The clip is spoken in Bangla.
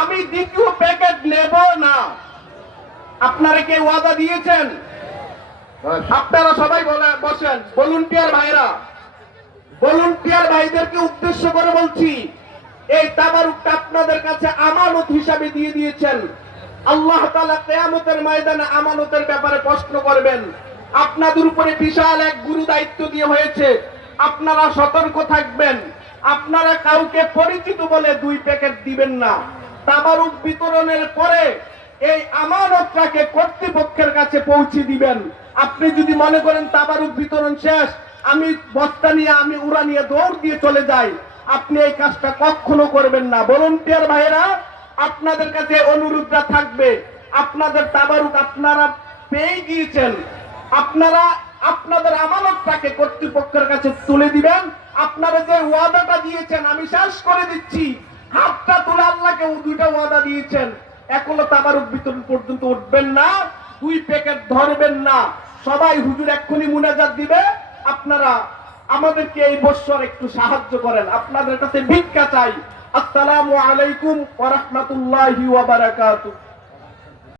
আমি দ্বিতীয় প্যাকেট নেব না। আপনারা কে ওয়াদা দিয়েছেন? আপনারা সবাই বসেন। ভলান্টিয়ার ভাইরা, ভলান্টিয়ার ভাইদেরকে উদ্দেশ্য করে বলছি, এই তাবারুকটা আপনাদের কাছে আমানত হিসাবে দিয়ে দিয়েছেন। আল্লাহ তাআলা কিয়ামতের ময়দানে আমানতের ব্যাপারে প্রশ্ন করবেন। আপনাদের উপরে বিশাল এক গুরু দায়িত্ব দিয়ে হয়েছে, আপনারা সতর্ক থাকবেন। আপনারা কাউকে পরিচিত বলে 2 প্যাকেট দিবেন না। তাবারুক বিতরণের পরে এই আমানতটাকে কর্তৃপক্ষের কাছে পৌঁছে দিবেন। আপনি যদি মনে করেন তাবারুক বিতরণ শেষ, আমি বস্তা নিয়ে আমি উড়া নিয়ে দৌড় দিয়ে চলে যাই, আপনি এই কাজটা কখনো করবেন না। ভলান্টিয়ার ভাইরা, আপনাদের কাছে অনুরোধটা থাকবে, আপনাদের তাবারুক আপনারা পেয়ে গিয়েছেন, আপনারা আপনাদের আমানতটাকে কর্তৃপক্ষের কাছে তুলে দিবেন। আপনারা যে ওয়াদাটা দিয়েছেন, আমি শেষ করে দিচ্ছি, হাতটা তুলে আল্লাহকে 2টা ওয়াদা দিয়েছেন, এখনো তাবারুক বিতরণ পর্যন্ত উঠবেন না, 2 প্যাকেট ধরবেন না। সবাই হুজুর এক্ষুনি মুনাজাত দিবে, আপনারা আমাদেরকে এই বছর একটু সাহায্য করেন, আপনাদের কাছে ভিক্ষা চাই। আসসালামু আলাইকুম ওয়া রাহমাতুল্লাহি ওয়া বারাকাতুহু।